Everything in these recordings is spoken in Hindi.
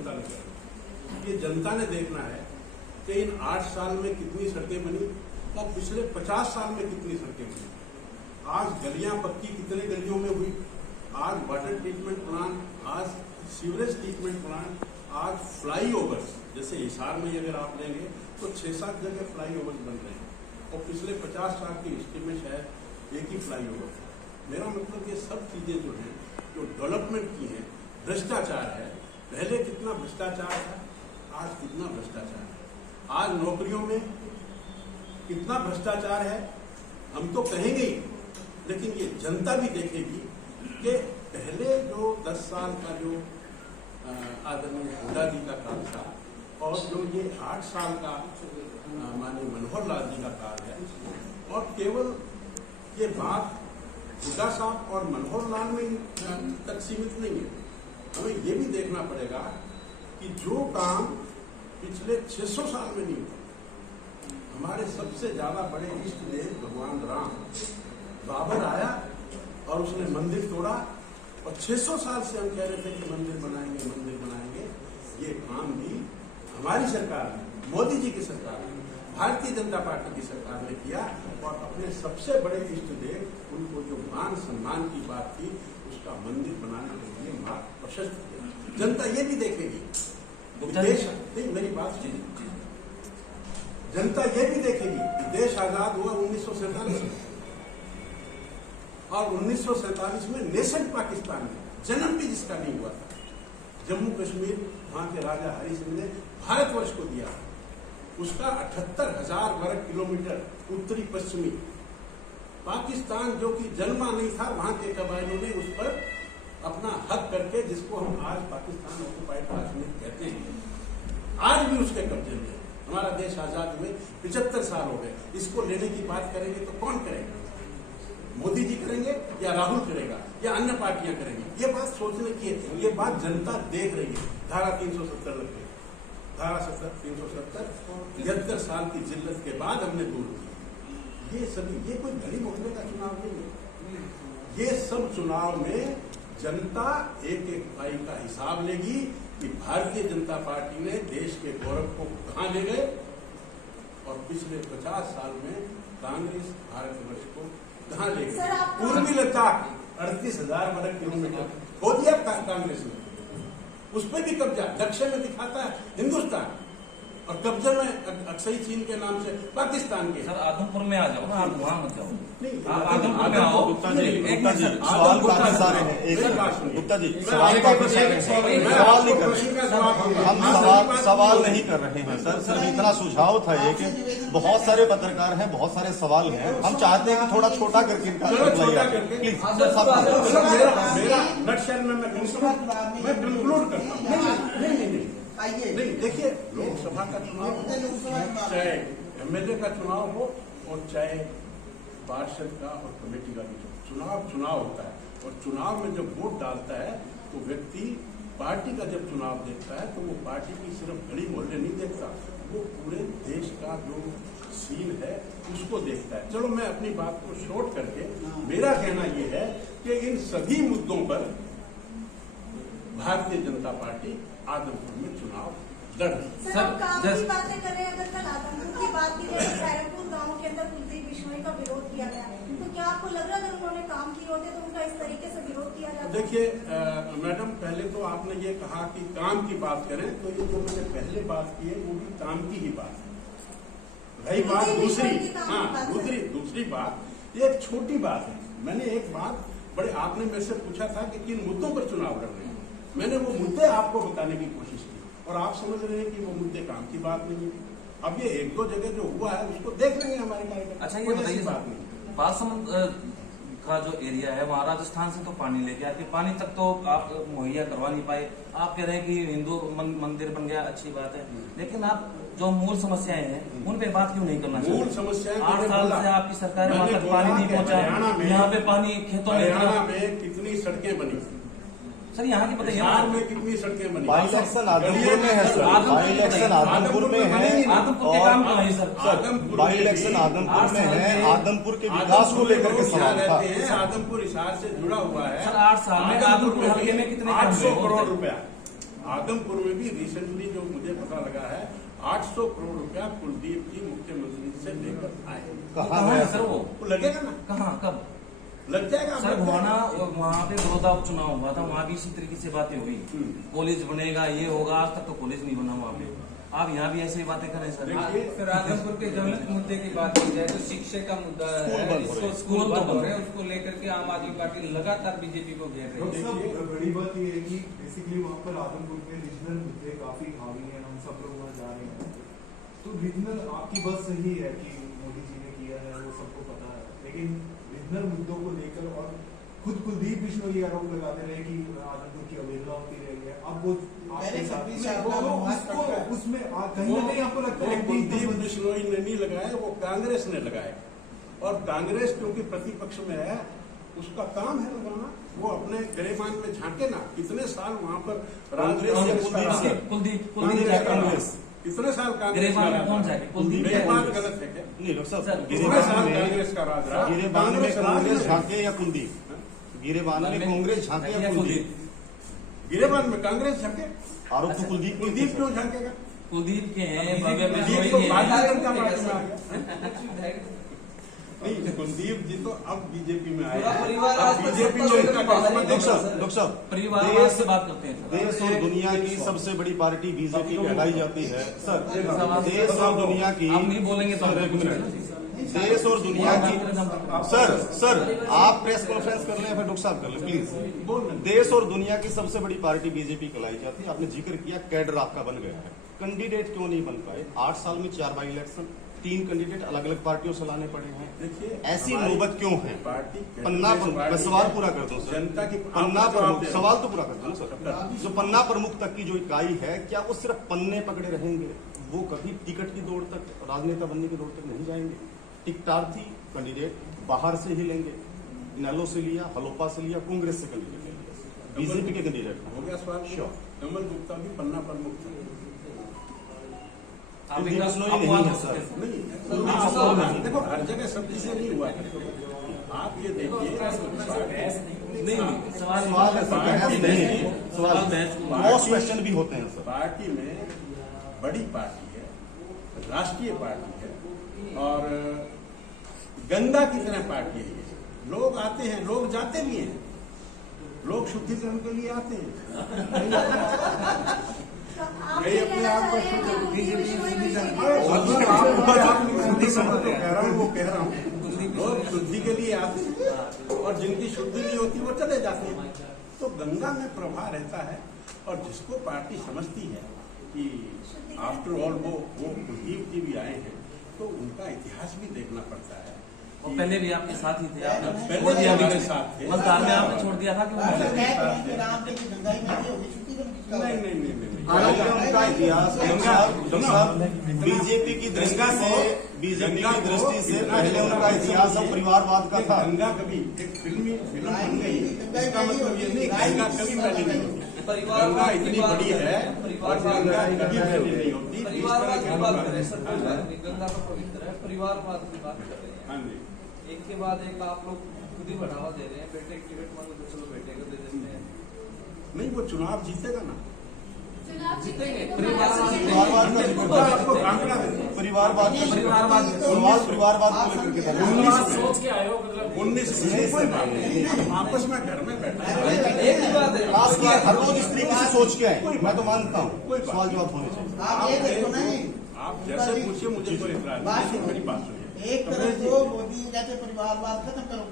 जनता ने करना। ये जनता ने देखना है कि इन 8 साल में कितनी सड़कें बनी और पिछले 50 साल में कितनी सड़कें बनी। आज गलियां पक्की कितने गलियों में हुई, आज वाटर ट्रीटमेंट प्लांट, आज सीवरेज ट्रीटमेंट प्लांट, आज फ्लाईओवर्स, जैसे हिसार में अगर आप लेंगे तो 6-7 जगह फ्लाईओवर्स बन रहे हैं और पिछले 50 साल की हिस्ट्री में शायद एक ही फ्लाईओवर है। मेरा मतलब ये सब चीजें जो हैं, जो डेवलपमेंट की हैं, भ्रष्टाचार है। पहले कितना भ्रष्टाचार था, आज कितना भ्रष्टाचार है। आज नौकरियों में कितना भ्रष्टाचार है हम तो कहेंगे ही, लेकिन ये जनता भी देखेगी कि पहले जो 10 साल का जो आदरणीय हुड्डा जी का काल था और जो ये 8 साल का माननीय मनोहर लाल जी का काल है, और केवल ये बात हुड्डा साहब और मनोहर लाल में तक सीमित नहीं है। हमें ये भी देखना पड़ेगा कि जो काम पिछले 600 साल में नहीं हुआ, हमारे सबसे ज्यादा बड़े इष्ट देव भगवान राम, बाबर आया और उसने मंदिर तोड़ा और 600 साल से हम कह रहे थे कि मंदिर बनाएंगे, मंदिर बनाएंगे। ये काम भी हमारी सरकार ने, मोदी जी की सरकार ने, भारतीय जनता पार्टी की सरकार ने किया और अपने सबसे बड़े इष्ट देव उनको जो मान सम्मान की बात थी उसका मंदिर बनाने के लिए मार्ग प्रशस्त किया। जनता ये भी देखेगी, देश मेरी बात सुनिए, जनता ये भी देखेगी कि देश आजाद हुआ 1947 में और 1947 में नेशन पाकिस्तान में जन्म भी जिसका नहीं हुआ था। जम्मू कश्मीर वहां के राजा हरि सिंह ने भारतवर्ष को दिया, उसका 78,000 वर्ग किलोमीटर उत्तरी पश्चिमी पाकिस्तान जो कि जन्मा नहीं था, वहां के कबायलों ने उस पर अपना हक करके, जिसको हम आज पाकिस्तान ऑक्युपाइड कश्मीर कहते हैं, आज भी उसके कब्जे में। हमारा देश आजाद हुए 75 साल हो गए। इसको लेने की बात करेंगे तो कौन करेगा? मोदी जी करेंगे या राहुल करेगा या अन्य पार्टियां करेंगी? ये बात सोचने की है, ये बात जनता देख रही है। धारा 370 लग गई, धारा 370 73 साल की जिल्लत के बाद हमने दूर की। ये सभी, ये कोई गली मोहल्ले का चुनाव नहीं है। ये सब चुनाव में जनता एक एक भाई का हिसाब लेगी कि भारतीय जनता पार्टी ने देश के गौरव को कहां ले गए और पिछले 50 साल में कांग्रेस भारतवर्ष को कहां ले गए। पूर्वी लद्दाख 38,000 वर्ग किलोमीटर खो दिया कांग्रेस ने, उस पर भी कब्जा नक्शे में दिखाता है हिंदुस्तान और कब्जे में अक्सई चीन के नाम से पाकिस्तान के। सर आदमपुर में आ जाओ ना, आप वहां मत जाओ। आदमपुर में आओ। गुप्ता जी सवाल काफी सारे हैं। गुप्ता जी सवाल काफी सारे हैं, सवाल नहीं कर रहे हम, सवाल नहीं कर रहे हैं सर। सर इतना सुझाव था ये कि बहुत सारे पत्रकार हैं, बहुत सारे सवाल हैं, हम चाहते हैं कि थोड़ा छोटा करके इनका प्लीज। मेरा नक्शल में मैं कंक्लूड करता हूँ। नहीं, देखिए, लोकसभा का चुनाव हो, चाहे एमएलए का चुनाव हो और चाहे पार्षद का और कमेटी का भी चुनाव होता है, और चुनाव में जब वोट डालता है तो व्यक्ति पार्टी का जब चुनाव देखता है तो वो पार्टी की सिर्फ गली मोहल्ले नहीं देखता, वो पूरे देश का जो सीन है उसको देखता है। चलो मैं अपनी बात को शॉर्ट करके, मेरा कहना ये है कि इन सभी मुद्दों पर भारतीय जनता पार्टी आदमपुर में चुनाव लड़ रही। सर काम की बातें करें, अगर कल आदमपुर की बात की जाए, सैरमपुर गांव के अंदर कुलदीप बिश्नोई का विरोध किया गया, तो क्या आपको लग रहा है अगर उन्होंने काम किए होते तो उनका इस तरीके से विरोध किया जाता? देखिए मैडम, पहले तो आपने ये कहा कि काम की बात करें, तो ये जो मैंने पहले बात की है वो भी काम की ही बात है। रही बात दूसरी, हाँ दूसरी बात, ये एक छोटी बात है। मैंने एक बात बड़े, आपने मेरे से पूछा था कि किन मुद्दों पर चुनाव लड़ रहे हैं, मैंने वो मुद्दे आपको बताने की कोशिश की और आप समझ रहे हैं कि वो मुद्दे काम की बात नहीं है। अब ये 1-2 जगह जो हुआ है उसको देख लेंगे हमारे कार्यकर्ता। अच्छा ये बताइए, बात नहीं, बासमंद का जो एरिया है वहाँ राजस्थान से तो पानी लेके आके पानी तक तो आप मुहैया करवा नहीं पाए। आप कह रहे हैं कि हिंदू मंदिर बन गया, अच्छी बात है, लेकिन आप जो मूल समस्याएं हैं उन पे बात क्यों नहीं करना चाहिए? मूल समस्याएं 8 साल से आपकी सरकार वहाँ तक पानी नहीं पहुँचा, यहाँ पे पानी खेतों में। हरियाणा में कितनी सड़कें बनी सर, यहाँ की बताइए, बिहार में कितनी सड़कें बनी? बाई इलेक्शन आदमपुर में है सर, बाई इलेक्शन आदमपुर में है, आदमपुर के काम कहाँ है सर? बाई इलेक्शन आदमपुर में है, आदमपुर के विकास को लेकर के सवाल था। आदमपुर हिसार से जुड़ा हुआ है सर। 8 साल में आदमपुर हल्के में कितने 800 करोड़ रुपया आदमपुर में भी रिसेंटली जो मुझे पता लगा है 800 करोड़ रुपया कुलदीप जी मुख्यमंत्री से लेकर आए। कहाँ है गया सर वो? लगेगा ना, कहाँ कब लग जाएगा सर? वहाँ पे बड़ौदा उपचुनाव हुआ था, वहाँ भी इसी तरीके से बातें हुई, कॉलेज बनेगा, ये होगा। आज तक तो कॉलेज नहीं बना वहाँ पे। आप यहाँ भी ऐसे ही बातें करें सर। सर आदमपुर के ज्वलंत मुद्दे की बात की जाए तो शिक्षा का मुद्दा है, इसको स्कूल बंद हो रहे हैं, उसको लेकर के आम आदमी पार्टी लगातार बीजेपी को घेर रही है। बड़ी बात यह है कि बेसिकली वहाँ पर आदमपुर के रीजनल मुद्दे काफी हावी हैं, हम सब लोग वहाँ जा रहे हैं। तो रीजनल आपकी बात सही है कि मोदी जी ने किया है, वो सबको पता है, लेकिन रीजनल मुद्दों को लेकर और खुद कुलदीप बिश्नोई ये आरोप लगाते रहे कि आदमपुर की अवहेलना होती रही है। अब वो आपके साथ उसमें कहीं ना कहीं आपको लगता है कुलदीप बिश्नोई ने नहीं लगाए, वो कांग्रेस ने लगाए। और कांग्रेस क्योंकि प्रतिपक्ष में है, उसका काम है लगाना। वो अपने गिरेबान में झांके ना, कितने साल वहाँ पर कुलदीप कांग्रेस कितने साल कांग्रेस गिरेबान में कौन जाएगा? कुलदीप मेरी बात गलत है क्या? नहीं डॉक्टर सर, साहब, कितने साल कांग्रेस का राज रहा? गिरेबान में कांग्रेस राज कांग्रेस में- झांके या कुलदीप? गिरेबान में कांग्रेस झांके या कुलदीप? गिरेबान में कांग्रेस झांके, आरोप तो कुलदीप कुलदीप क्यों झांकेगा? कुलदीप के हैं, भव्य कुलदीप बिश्नोई तो के भारतीय हैं। जनता पार्टी में आ गया। नहीं, कुलदीप जी तो अब बीजेपी में आए। पूरा परिवार अब आज तक बीजेपी सत्ता में में इनका नहीं किस्मत है। देखो। डॉक्टर साहब, परिवारवाद से बात करते हैं सर। देश और दुनिया की सबसे बड़ी पार्टी बीजेपी कहलाई जाती है सर। देश और दुनिया की, आप नहीं बोलेंगे तो सर, एक मिनट। देश और दुनिया की, सर आप प्रेस कॉन्फ्रेंस कर लें या फिर डॉक्टर साहब कर लें प्लीज। बोल रहे हैं। देश और दुनिया की सबसे बड़ी पार्टी बीजेपी कहलाई जाती है। आपने जिक्र किया कैडर आपका बन गया है, कैंडिडेट क्यों नहीं बन पाए? 8 साल में 4 बाई इलेक्शन, 3 कैंडिडेट अलग अलग पार्टियों से लाने पड़े हैं। देखिए, ऐसी हमारी नौबत क्यों है? पार्टी पन्ना प्रमुख, मैं सवाल पूरा कर दूं सर। जनता की पन्ना आप जवाब प्रमुख, दें। सवाल तो पूरा कर दूं सर। जो पन्ना प्रमुख तक की जो इकाई है, क्या वो सिर्फ पन्ने पकड़े रहेंगे? वो कभी टिकट की दौड़ तक, राजनेता बनने की दौड़ तक नहीं जाएंगे। टिकटार्थी कैंडिडेट बाहर से ही लेंगे, इनेलो से लिया, हलोपा से लिया, कांग्रेस से कैंडिडेट ले लिया, बीजेपी के कैंडिडेट हो गया सवाल। श्योर। कमल गुप्ता भी पन्ना प्रमुख थे। आप कुलदीप एक बिश्नोई अपवाद नहीं है हो सर। सकते हैं। नहीं, देखो हर जगह सब चीजें नहीं हुआ करती। आप ये देखिए, नहीं सवाल सवाल है सर, बहस नहीं है। सवाल बहस क्रॉस क्वेश्चन भी होते हैं सर। पार्टी में बड़ी पार्टी है, राष्ट्रीय पार्टी है, और गंगा की तरह पार्टी है ये। लोग आते हैं, लोग जाते भी हैं, लोग शुद्धिकरण के लिए आते हैं। तो आप नहीं, ये अपने कहना आप को चाह रहे हैं कि शुद्ध- कुलदीप बिश्नोई वो कह रहा हूँ, लोग शुद्धि के लिए आते हैं और जिनकी शुद्धि नहीं होती वो चले जाते हैं। तो गंगा में प्रवाह रहता है, और जिसको पार्टी समझती है कि आफ्टर ऑल वो कुलदीप जी भी आए हैं, तो उनका इतिहास भी देखना पड़ता है। और पहले भी आपके साथ ही थे, आपने पहले छोड़ दिया भी हमारे बीच में। साथ थे। मतदान में आपने छोड़ दिया था कि नहीं। उनका इतिहास डॉक्टर साहब, बीजेपी की दृष्टि से पहले उनका इतिहास अब परिवारवाद का था। गंगा कभी एक फिल्म बन गई, इसका मतलब ये नहीं गंगा कभी फैली नहीं होती। गंगा इतनी बड़ी है और गंगा कभी फैली नहीं होती। इस परिवारवाद तरह की के बात लोग करें हैं। सर, कोई बात नहीं, गंगा तो पवित्र है, परिवारवाद की बात कर रहे हैं। हाँ जी। एक के बाद एक आप लोग खुद ही बढ़ावा दे रहे हैं, बेटे की टिकट मांगो तो चलो बेटे को दे देते हैं। नहीं, वो चुनाव जीतेगा ना। जीतेंगे परिवारवाद का जिक्र वो आपको आंकड़ा देते हैं। परिवारवाद का परिवारवाद सवाल परिवारवाद को लेकर के था। 19 कोई बात नहीं, हम आपस में घर में बैठे हैं। एक ही बात है, क्लास की हर रोज इस तरीके से सोच के आए, मैं तो मानता हूँ कोई बात सवाल जवाब होने चाहिए। आप ये देखो ना, आप जैसे पूछिए, मुझे कोई इतराज नहीं, लेकिन मेरी बात सुनिए। एक तरफ तो मोदी जैसे परिवारवाद खत्म करो,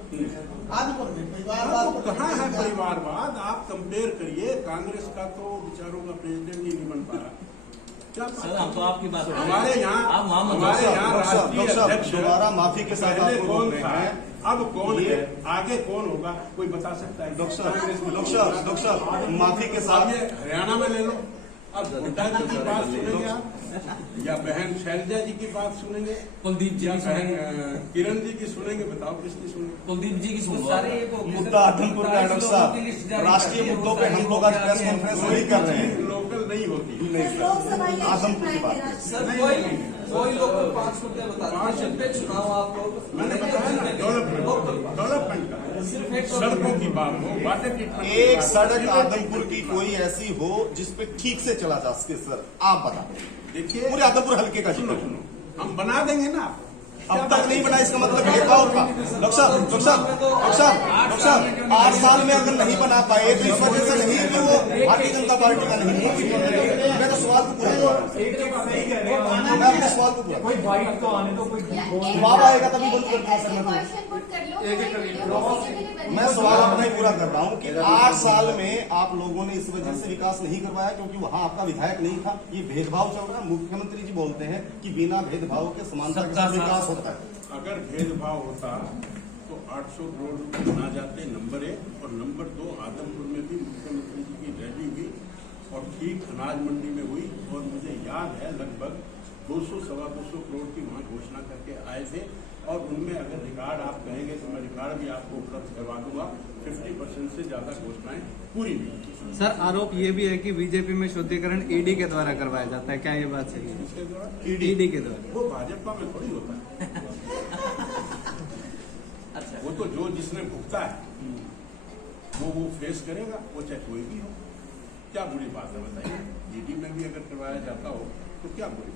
आदिपुर में परिवारवाद तो कहाँ है परिवारवाद? आप कंपेयर करिए, कांग्रेस का तो विचारों का प्रेसिडेंट ही नहीं बन पा रहा। क्या बात सर हम तो आपकी बात कर रहे हैं। हमारे यहाँ आप वहाँ मत हमारे जाओ। यहाँ डॉक्टर साहब, राष्ट्रीय डॉक्टर साहब, अध्यक्ष दोबारा माफी के साथ पहले आपको कौन रोक रहे था, हैं। अब कौन ये- है, आगे कौन होगा, कोई बता सकता है? डॉक्टर साहब, माफी के अब साथ ये हरियाणा में ले लो, अब हुड्डा जी की बात सुनेंगे आप, या बहन शैलजा जी की बात सुनेंगे, कुलदीप जी या की सुनेंगे, बहन किरण जी की सुनेंगे, बताओ किसकी सुनेंगे? कुलदीप जी की सुनो। सारे ये तो मुद्दा आदमपुर का है डॉक्टर साहब, राष्ट्रीय मुद्दों पे हम लोग आज प्रेस कॉन्फ्रेंस नहीं कर रहे हैं। लोकल नहीं होती है। नहीं सर, लोकसभा आदमपुर की बात इलेक्शन है। सर नहीं, कोई नहीं, कोई लोग 5 मुद्दे बताते हैं जिन पे चुनाव आप लोग मैंने बताया ना, डेवलपमेंट का, सिर्फ एक सड़कों की बात हो, वाटर ट्रीटमेंट की एक बात हो, सड़क सीवरेज आदमपुर की ट्रीटमेंट कोई ऐसी हो जिसपे ठीक से चला जा सके सर, आप बता देखिए, पूरे आदमपुर हल्के का सुनो जिक्र। सुनो, हम बना देंगे ना। अब तक नहीं बना, इसका मतलब भेदभाव था। डॉक्टर साहब 8 साल में अगर नहीं बना पाए तो इस वजह से नहीं कि वो भारतीय जनता पार्टी का नहीं है। मैं तो सवाल को पूरा कर रहा हूं। मैं अपने सवाल को पूरा, कोई बाइट तो आने दो, कोई जवाब आएगा तभी बंद कर मैं सवाल अपना ही पूरा कर रहा हूँ कि 8 साल में आप लोगों ने इस वजह से विकास नहीं करवाया क्योंकि वहां आपका विधायक नहीं था। ये भेदभाव चल रहा है। मुख्यमंत्री जी बोलते हैं कि बिना भेदभाव के समानता के साथ विकास होता है। अगर भेदभाव होता तो 800 करोड़ रुपए बना जाते, नंबर 1। और नंबर 2, आदमपुर में भी मुख्यमंत्री जी की रैली हुई और ठीक अनाज मंडी में हुई और मुझे याद है लगभग 200-225 करोड़ की वहां घोषणा करके आए थे। और उनमें अगर रिकॉर्ड आप कहेंगे तो मैं रिकॉर्ड भी आपको उपलब्ध करवा दूंगा। 50% से ज्यादा घोषणाएं पूरी हुई। सर आरोप ये भी है कि बीजेपी में शुद्धिकरण ईडी के द्वारा करवाया जाता है, क्या ये बात सही है? इसके द्वारा ईडी के द्वारा। वो भाजपा में थोड़ी होता है। अच्छा, वो तो जो जिसने भुगता है वो फेस करेगा, वो चाहे कोई भी हो। क्या बुरी बात है बताइए? ईडी में भी अगर करवाया जाता हो तो क्या बुरी?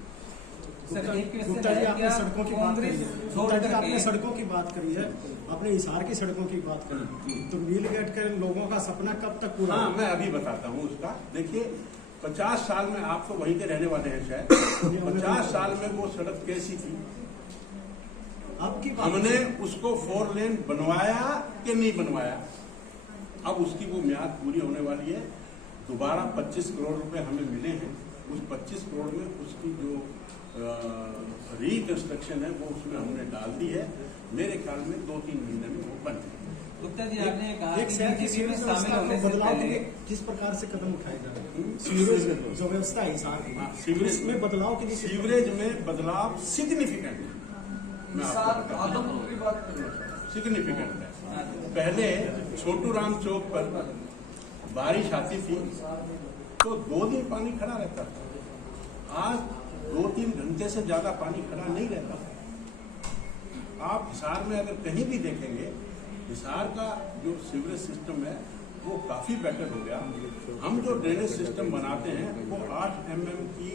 सर एक क्वेश्चन गुप्ता जी, है, आपने क्या सड़कों की बात करी है। गुप्ता जी, आपने कांग्रेस सड़कों की बात करी है, आपने हिसार की सड़कों की बात करी, तो नील गेट के लोगों का सपना कब तक पूरा हाँ, होगा? मैं अभी बताता हूँ उसका। देखिए 50 साल में, आप तो वहीं के रहने वाले हैं शायद, 50 साल में वो सड़क कैसी थी? आपकी बात हमने उसको 4 लेन बनवाया कि नहीं बनवाया? अब उसकी वो म्याद पूरी होने वाली है। दोबारा 25 करोड़ रुपए हमें मिले हैं। उस 25 करोड़ में उसकी जो रिकंस्ट्रक्शन है वो उसमें हमने डाल दी है। मेरे ख्याल में 2-3 महीने में वो बन जाएगी। गुप्ता जी आपने कहा एक कि शहर की बीजेपी में सीवरेज शामिल व्यवस्था होने को से बदलाव के पहले लिए किस प्रकार से कदम उठाए जा रहे हैं? सीवरेज जो व्यवस्था है हिसार की, हाँ, सीवरेज इसमें बदलाव के लिए किस सीवरेज में बदलाव सिग्निफिकेंट है। मैं आपको बताता हूं। आदमपुर की बात कर रहा हूं। सिग्निफिकेंट है। पहले छोटू राम चौक पर बारिश आती थी तो 2 दिन पानी खड़ा रहता था। आज 2-3 घंटे से ज्यादा पानी खड़ा नहीं रहता। आप हिसार में अगर कहीं भी देखेंगे, हिसार का जो सीवरेज सिस्टम है वो काफी बेटर हो गया। हम जो ड्रेनेज सिस्टम बनाते हैं वो 8 mm की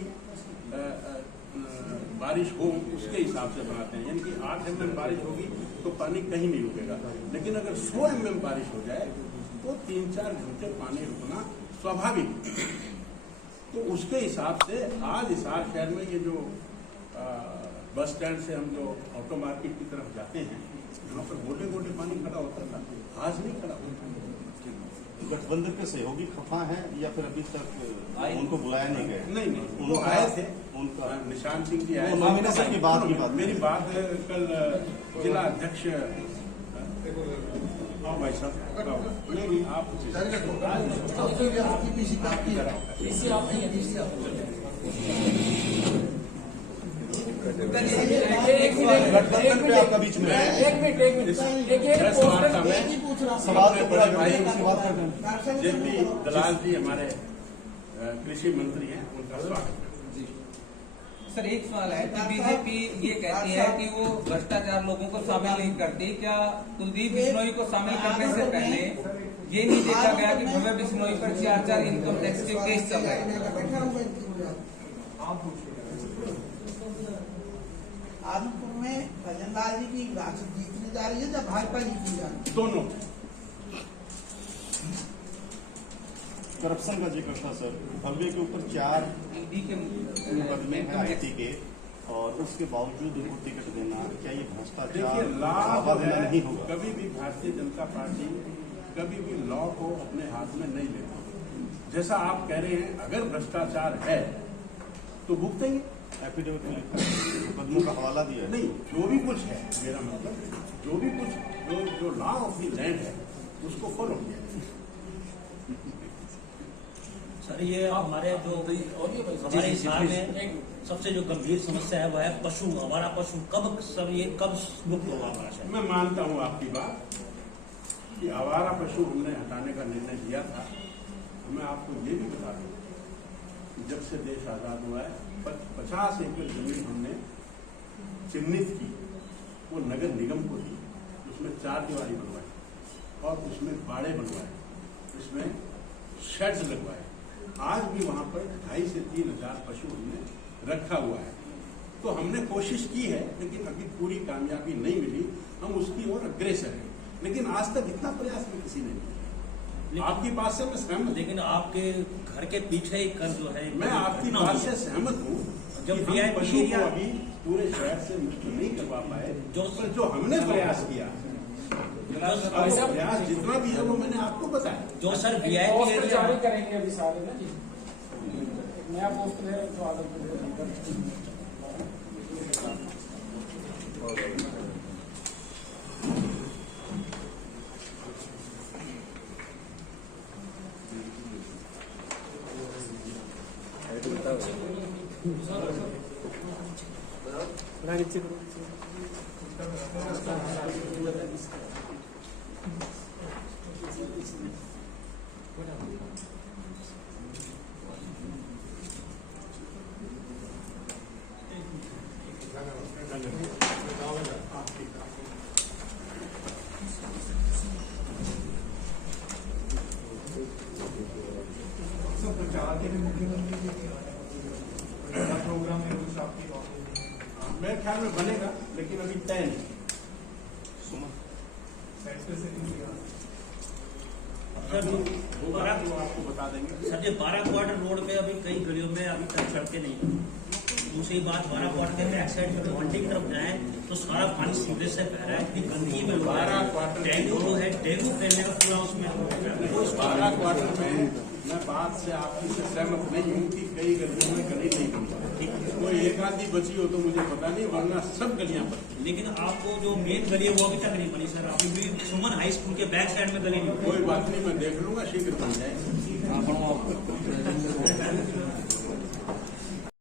बारिश हो उसके हिसाब से बनाते हैं। यानी कि 8 mm बारिश होगी तो पानी कहीं नहीं रुकेगा। लेकिन अगर 100 mm बारिश हो जाए तो 3-4 घंटे पानी रुकना स्वाभाविक। तो उसके हिसाब से आज हिसार शहर में ये जो बस स्टैंड से हम जो ऑटो मार्केट की तरफ जाते हैं, वहाँ पर गोटे पानी खड़ा होता था, आज नहीं खड़ा होता। गठबंधन के सहयोगी खफा है या फिर अभी तक उनको बुलाया नहीं गया? नहीं, वो आए थे। उनका निशान सिंह जी आए। नॉमिनेशन की बात मेरी बात कल जिला अध्यक्ष भाई साहब, नहीं आप गठबंधन पे आपका बीच में सवाल को पूरा करवाइए, उसके बाद कर दें। जेपी दलाल जी हमारे कृषि मंत्री हैं, उनका स्वागत है। सर एक सवाल है कि बीजेपी ये कहती है कि वो भ्रष्टाचार लोगों को शामिल नहीं करती। क्या कुलदीप बिश्नोई को शामिल करने से पहले ये नहीं देखा गया कि भव्य बिश्नोई पर 4 इनकम टैक्स के केस चल रहे हैं? आदमपुर में भजनलाल जी की विरासत जीतने जा रही है या भाजपा जीतने जा रही है? दोनों। करप्शन का जिक्र था सर, भव्य के ऊपर 4 ईडी के मुकदमे हैं IT के, और उसके बावजूद उनको टिकट देना, क्या ये भ्रष्टाचार देखिए, लॉ बढ़ावा जो देना है नहीं होगा? कभी भी भारतीय जनता पार्टी कभी भी लॉ को अपने हाथ में नहीं लेती। जैसा आप कह रहे हैं, अगर भ्रष्टाचार है तो भुगतेंगे। एफिडेविट में लिखा है, मुकदमों का हवाला दिया है। नहीं, जो भी कुछ है, मेरा मतलब जो भी कुछ जो लॉ ऑफ द लैंड है उसको फॉलो किया। सर ये हमारे जो हमारे हिसार में एक सबसे जो गंभीर समस्या है वह है पशु, हमारा पशु कब मुक्त होगा हमारा शहर? मैं मानता हूं आपकी बात कि आवारा पशु हमने हटाने का निर्णय लिया था। मैं आपको ये भी बता दूं, जब से देश आजाद हुआ है 50 एकड़ जमीन हमने चिन्हित की, वो नगर निगम को दी, उसमें 4 दीवारी बनवाई और उसमें बाड़े बनवाए, उसमें शेड्स लगवाए। आज भी वहां पर 2,500 से 3,000 पशु हमने रखा हुआ है। तो हमने कोशिश की है, लेकिन अभी पूरी कामयाबी नहीं मिली। हम उसकी ओर अग्रसर हैं, लेकिन आज तक इतना प्रयास में किसी ने नहीं किया। आपकी बात से मैं सहमत, लेकिन आपके घर के पीछे ही कर जो है, मैं आपकी बात से सहमत हूँ। जब हम पशु को अभी पूरे शहर से मुक्त नहीं करवा पाए, जो हमने प्रयास किया, प्रयास जितना भी है वो मैंने आपको बताया। जो सर VIP एरिया जारी करेंगे अभी सारे ना जी, नया पोस्ट है तो आदमपुर प्रचार के लिए मुख्यमंत्री जी प्रोग्राम है कुछ आपकी नॉलेज? मेरे ख्याल में बनेगा, लेकिन अभी तय नहीं। आपको बता देंगे सर, ये 12 क्वार्टर रोड पे अभी कई गलियों में अभी तक सड़कें नहीं बनी। दूसरी बात, 12 क्वार्टर के बैक साइड से गुवाहाटी की तरफ जाए तो सारा पानी सीवरेज से बह रहा है, क्योंकि गंदगी में 12 क्वार्टर डेंगू जो है, डेंगू फैलने का पूरा उसमें 12 क्वार्टर में मैं बात से आपकी से सहमत नहीं हूँ कि कई गलियों में गली नहीं बनी। कोई एक आधी बची हो तो मुझे पता नहीं, वरना सब गलियां बनी। लेकिन आपको जो मेन गली है वो अभी तक नहीं बनी सर। अभी भी सुमन हाई स्कूल के बैक साइड में गली नहीं बनी। कोई बात नहीं, मैं देख लूंगा, शीघ्र बन जाएगी।